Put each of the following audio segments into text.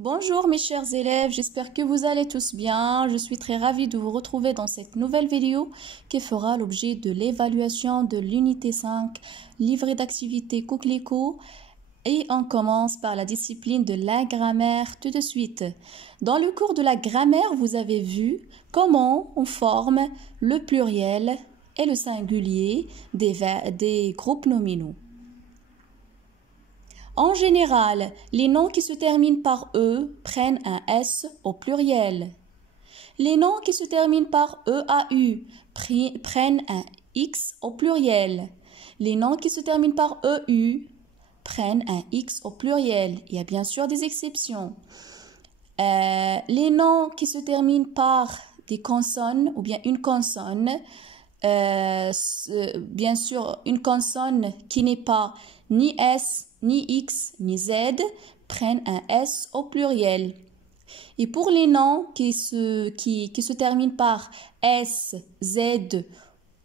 Bonjour mes chers élèves, j'espère que vous allez tous bien. Je suis très ravie de vous retrouver dans cette nouvelle vidéo qui fera l'objet de l'évaluation de l'unité 5, livret d'activité Coquelicot. Et on commence par la discipline de la grammaire tout de suite. Dans le cours de la grammaire, vous avez vu comment on forme le pluriel et le singulier des groupes nominaux. En général, les noms qui se terminent par E prennent un S au pluriel. Les noms qui se terminent par EAU prennent un X au pluriel. Les noms qui se terminent par EU prennent un X au pluriel. Il y a bien sûr des exceptions. Les noms qui se terminent par des consonnes ou bien une consonne, bien sûr une consonne qui n'est pas ni S, ni X, ni Z, prennent un S au pluriel. Et pour les noms qui se terminent par S, Z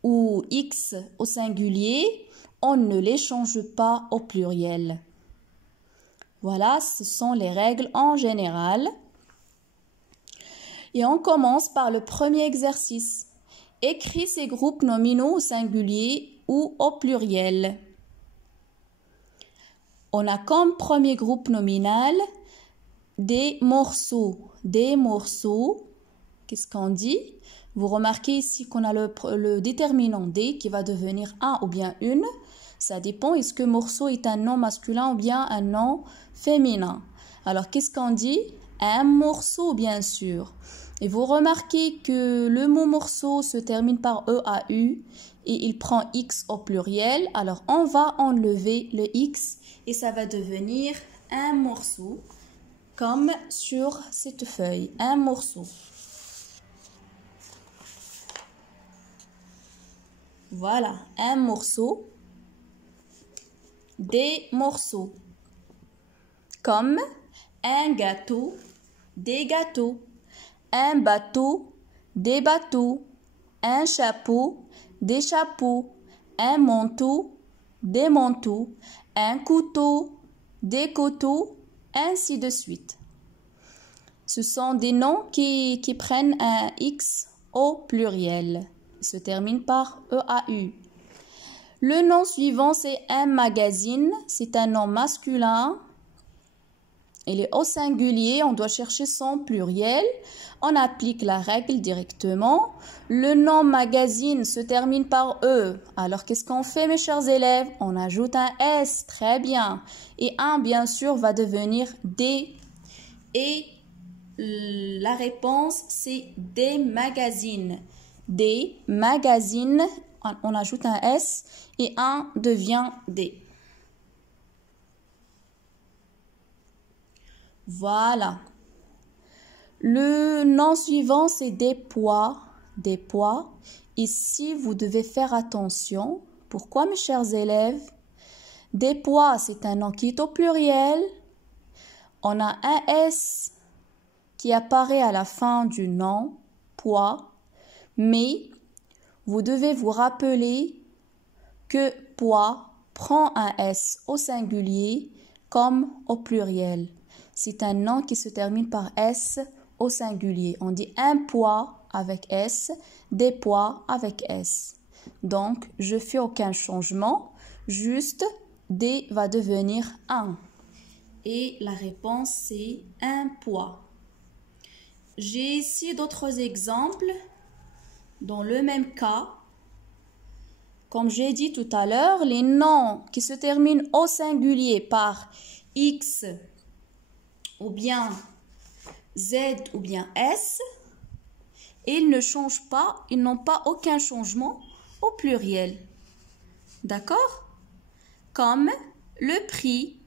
ou X au singulier, on ne les change pas au pluriel. Voilà, ce sont les règles en général. Et on commence par le premier exercice. Écris ces groupes nominaux au singulier ou au pluriel. On a comme premier groupe nominal des morceaux. Des morceaux, qu'est-ce qu'on dit? Vous remarquez ici qu'on a le déterminant des qui va devenir un ou bien une. Ça dépend, est-ce que morceau est un nom masculin ou bien un nom féminin. Alors, qu'est-ce qu'on dit? Un morceau, bien sûr. Et vous remarquez que le mot morceau se termine par EAU et il prend X au pluriel. Alors, on va enlever le X et ça va devenir un morceau, comme sur cette feuille, un morceau. Voilà, un morceau, des morceaux, comme un gâteau, des gâteaux, un bateau, des bateaux, un chapeau, des chapeaux, un manteau, des manteaux, un couteau, des couteaux, ainsi de suite. Ce sont des noms qui prennent un X au pluriel. Ils se terminent par EAU. Le nom suivant, c'est un magazine. C'est un nom masculin. Il est au singulier. On doit chercher son pluriel. On applique la règle directement. Le nom magazine se termine par E. Alors, qu'est-ce qu'on fait, mes chers élèves? On ajoute un S. Très bien. Et un, bien sûr, va devenir D. Et la réponse, c'est des magazines. Des magazines. On ajoute un S et un devient D. Voilà. Le nom suivant, c'est des pois. Des pois. Ici, vous devez faire attention. Pourquoi, mes chers élèves? Des pois, c'est un nom qui est au pluriel. On a un S qui apparaît à la fin du nom, pois. Mais vous devez vous rappeler que pois prend un S au singulier comme au pluriel. C'est un nom qui se termine par S au singulier. On dit un pois avec S, des pois avec S. Donc, je fais aucun changement, juste D va devenir 1. Et la réponse, c'est un pois. J'ai ici d'autres exemples. Dans le même cas, comme j'ai dit tout à l'heure, les noms qui se terminent au singulier par X ou bien Z ou bien S, ils ne changent pas, ils n'ont pas aucun changement au pluriel. D'accord? Comme le prix,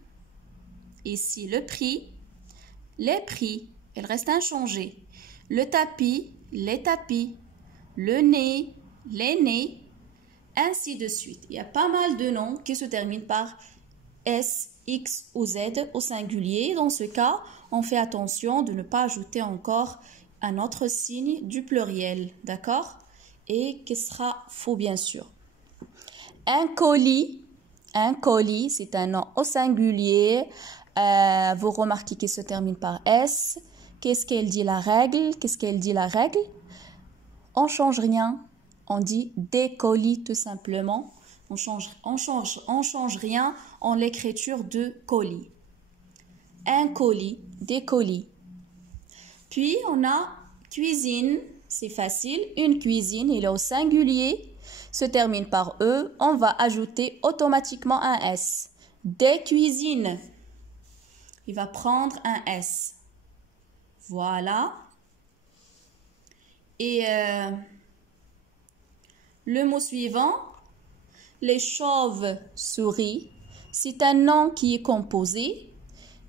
ici le prix, les prix, ils restent inchangés. Le tapis, les tapis, le nez, les nez, ainsi de suite. Il y a pas mal de noms qui se terminent par S, X ou Z au singulier. Dans ce cas, on fait attention de ne pas ajouter encore un autre signe du pluriel. D'accord? Et qui sera faux, bien sûr. Un colis, c'est un nom au singulier. vous remarquez qu'il se termine par S. Qu'est-ce qu'elle dit la règle? Qu'est-ce qu'elle dit la règle? On change rien. On dit des colis tout simplement. On change rien en l'écriture de colis. Un colis, des colis. Puis on a cuisine, c'est facile. Une cuisine, il est au singulier, se termine par E. On va ajouter automatiquement un S. Des cuisines, il va prendre un S. Voilà. Et le mot suivant, les chauves-souris, c'est un nom qui est composé.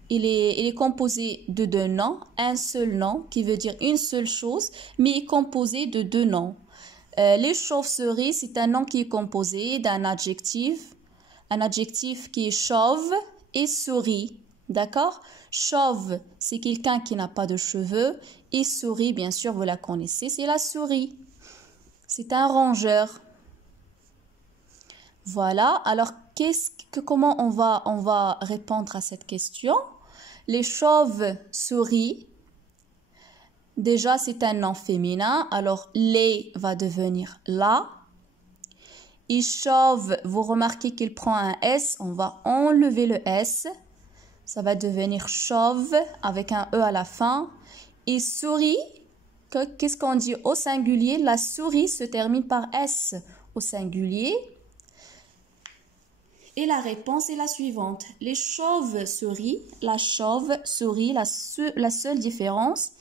Il est composé de deux noms, un seul nom qui veut dire une seule chose, mais il est composé de deux noms. Les chauves-souris, c'est un nom qui est composé d'un adjectif qui est chauve et souris, d'accord? Chauve, c'est quelqu'un qui n'a pas de cheveux, et souris, bien sûr, vous la connaissez, c'est la souris. C'est un rongeur. Voilà, alors comment on va répondre à cette question? Les chauves-souris, déjà c'est un nom féminin, alors les va devenir la. Et chauve, vous remarquez qu'il prend un S, on va enlever le S. Ça va devenir chauve avec un E à la fin. Et souris, qu'est-ce qu'on dit au singulier? La souris se termine par S au singulier. Et la réponse est la suivante. Les chauves-souris, la chauve-souris, la seule différence,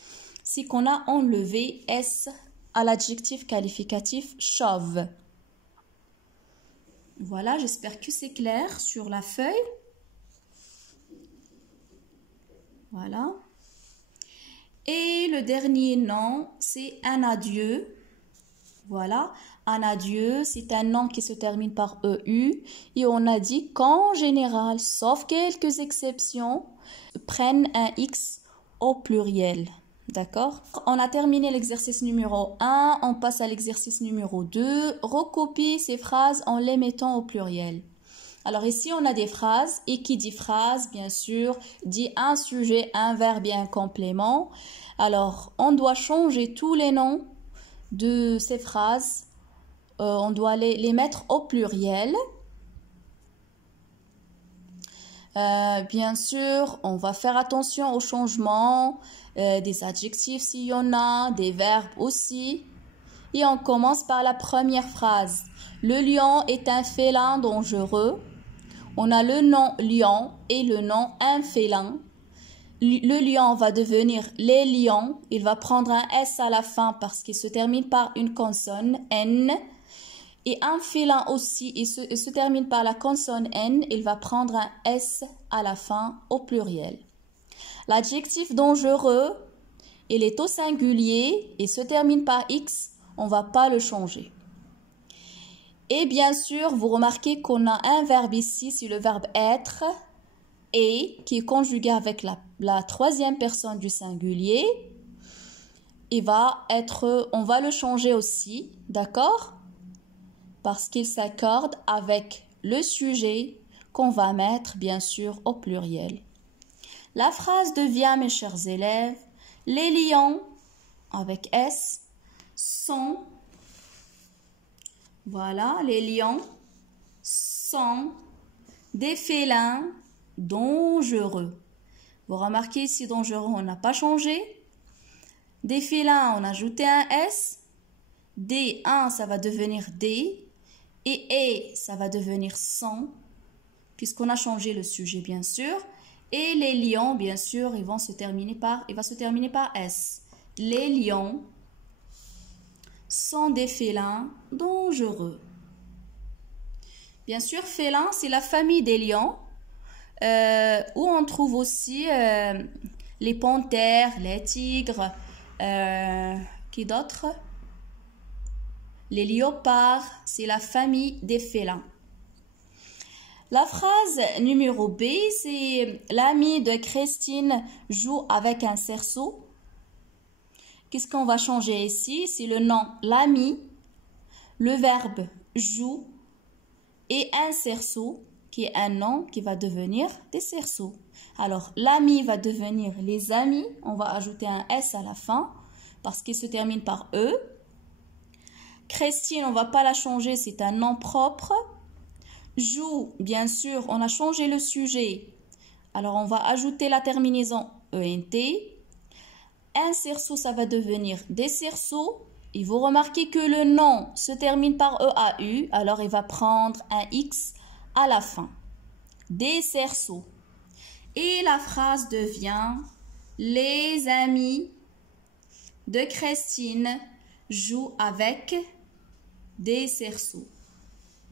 c'est qu'on a enlevé S à l'adjectif qualificatif chauve. Voilà, j'espère que c'est clair sur la feuille. Voilà. Et le dernier nom, c'est un adieu. Voilà, un adieu, c'est un nom qui se termine par EU. Et on a dit qu'en général, sauf quelques exceptions, prennent un X au pluriel. D'accord? On a terminé l'exercice numéro 1, on passe à l'exercice numéro 2. Recopie ces phrases en les mettant au pluriel. Alors ici, on a des phrases, et qui dit phrase, bien sûr, dit un sujet, un verbe et un complément. Alors, on doit changer tous les noms de ces phrases. On doit les mettre au pluriel. Bien sûr, on va faire attention aux changements, des adjectifs s'il y en a, des verbes aussi. Et on commence par la première phrase. Le lion est un félin dangereux. On a le nom lion et le nom un félin. Le lion va devenir les lions. Il va prendre un S à la fin parce qu'il se termine par une consonne N. Et un félin aussi, il se termine par la consonne N. Il va prendre un S à la fin au pluriel. L'adjectif dangereux, il est au singulier et se termine par X. On ne va pas le changer. Et bien sûr, vous remarquez qu'on a un verbe ici, c'est le verbe être, et qui est conjugué avec la troisième personne du singulier. On va le changer aussi, d'accord? Parce qu'il s'accorde avec le sujet qu'on va mettre, bien sûr, au pluriel. La phrase devient, mes chers élèves, les lions, avec S, sont... Voilà, les lions sont des félins dangereux. Vous remarquez ici, dangereux, on n'a pas changé. Des félins, on a ajouté un S. Des, un, ça va devenir des. Et, ça va devenir sont, puisqu'on a changé le sujet, bien sûr. Et les lions, bien sûr, il va se terminer par S. Les lions sont des félins dangereux. Bien sûr, félin, c'est la famille des lions, où on trouve aussi les panthères, les tigres, qui d'autres? Les léopards, c'est la famille des félins. La phrase numéro B, c'est l'ami de Christine joue avec un cerceau. Qu'est-ce qu'on va changer ici? C'est le nom l'ami, le verbe joue et un cerceau qui est un nom qui va devenir des cerceaux. Alors, l'ami va devenir les amis. On va ajouter un S à la fin parce qu'il se termine par E. Christine, on ne va pas la changer, c'est un nom propre. Joue, bien sûr, on a changé le sujet. Alors, on va ajouter la terminaison ENT. Un cerceau, ça va devenir des cerceaux. Et vous remarquez que le nom se termine par EAU. Alors, il va prendre un X à la fin. Des cerceaux. Et la phrase devient « Les amis de Christine jouent avec des cerceaux ».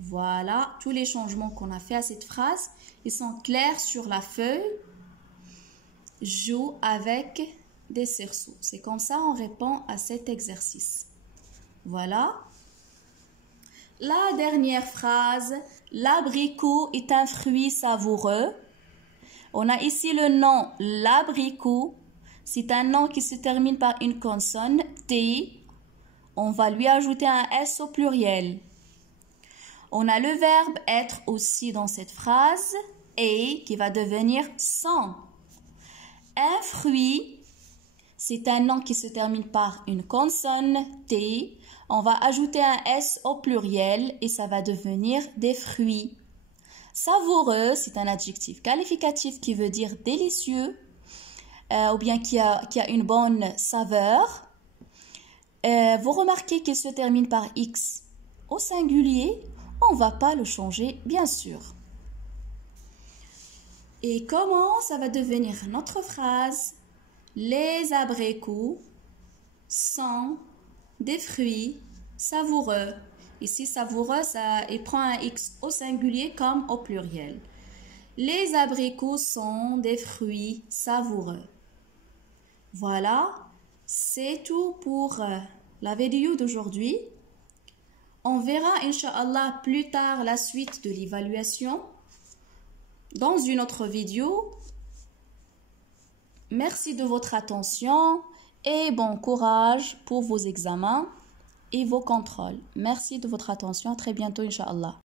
Voilà, tous les changements qu'on a fait à cette phrase, ils sont clairs sur la feuille. « Joue avec des cerceaux ». C'est comme ça on répond à cet exercice. Voilà. La dernière phrase, « L'abricot est un fruit savoureux ». On a ici le nom l'abricot. C'est un nom qui se termine par une consonne T. On va lui ajouter un S au pluriel. On a le verbe être aussi dans cette phrase et qui va devenir sans. Un fruit, c'est un nom qui se termine par une consonne T. On va ajouter un S au pluriel et ça va devenir des fruits. Savoureux, c'est un adjectif qualificatif qui veut dire délicieux ou bien qui a une bonne saveur. Vous remarquez qu'il se termine par X au singulier. On ne va pas le changer, bien sûr. Et comment ça va devenir notre phrase? Les abricots sont des fruits savoureux. Ici, savoureux, il prend un X au singulier comme au pluriel. Les abricots sont des fruits savoureux. Voilà, c'est tout pour la vidéo d'aujourd'hui. On verra, Inch'Allah, plus tard la suite de l'évaluation dans une autre vidéo. Merci de votre attention et bon courage pour vos examens et vos contrôles. Merci de votre attention. À très bientôt, Inch'Allah.